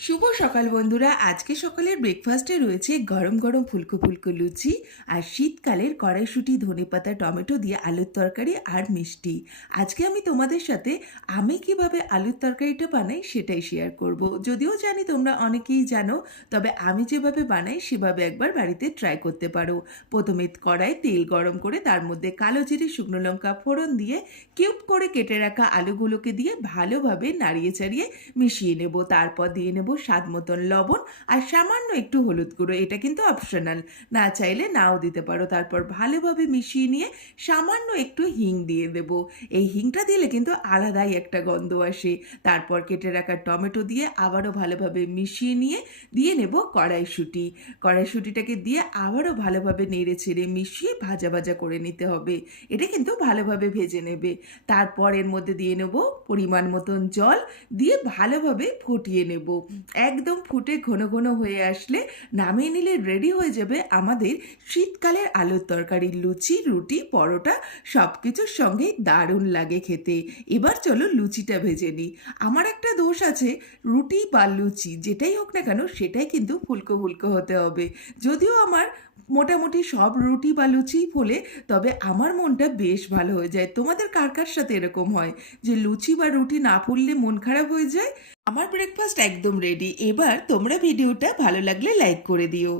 শুভ সকাল বন্ধুরা। আজকে সকালের ব্রেকফাস্টে রয়েছে গরম গরম ফুলকো ফুলকো লুচি আর শীতকালের কড়াইশুঁটি ধনেপাতা টমেটো দিয়ে আলুর তরকারি আর মিষ্টি। আজকে আমি তোমাদের সাথে আমি কিভাবে আলুর তরকারিটা বানাই সেটাই শেয়ার করব। যদিও জানি তোমরা অনেকেই জানো, তবে আমি যেভাবে বানাই সেভাবে একবার বাড়িতে ট্রাই করতে পারো। প্রথমে কড়াই তেল গরম করে তার মধ্যে কালো জিরে শুকনো লঙ্কা ফোড়ন দিয়ে কিউব করে কেটে রাখা আলুগুলোকে দিয়ে ভালোভাবে নাড়িয়ে চাড়িয়ে মিশিয়ে নেব। তারপর দিয়ে নেব স্বাদ মতন লবণ আর সামান্য একটু হলুদ গুঁড়ো, এটা কিন্তু অপশনাল, না চাইলে নাও দিতে পারো। তারপর ভালোভাবে মিশিয়ে নিয়ে সামান্য একটু হিং দিয়ে দেব। এই হিংটা দিলে কিন্তু আলাদাই একটা গন্ধ আসে। তারপর কেটে রাখা টমেটো দিয়ে আবারও ভালোভাবে মিশিয়ে নিয়ে দিয়ে নেব কড়াইশুঁটি। কড়াইশুঁটিটাকে দিয়ে আবারও ভালোভাবে নেড়ে ছেড়ে মিশিয়ে ভাজা ভাজা করে নিতে হবে। এটা কিন্তু ভালোভাবে ভেজে নেবে। তারপর এর মধ্যে দিয়ে নেব পরিমাণ মতন জল, দিয়ে ভালোভাবে ফুটিয়ে নেব। একদম ফুটে ঘন ঘন হয়ে আসলে নামিয়ে নিলে রেডি হয়ে যাবে আমাদের শীতকালের আলুর তরকারি। লুচি রুটি পরোটা সব কিছুর সঙ্গেই দারুণ লাগে খেতে। এবার চলো লুচিটা ভেজে নিই। আমার একটা দোষ আছে, রুটি বা লুচি যেটাই হোক না কেন সেটাই কিন্তু ফুলকো ফুলকো হতে হবে। যদিও আমার মোটামুটি সব রুটি বা লুচি ফোলে, তবে আমার মনটা বেশ ভালো হয়ে যায়। তোমাদের কার কার সাথে এরকম হয় যে লুচি বা রুটি না ফুললে মন খারাপ হয়ে যায়? আমার ব্রেকফাস্ট একদম রেডি। এবার তোমরা ভিডিওটা ভালো লাগলে লাইক করে দিও।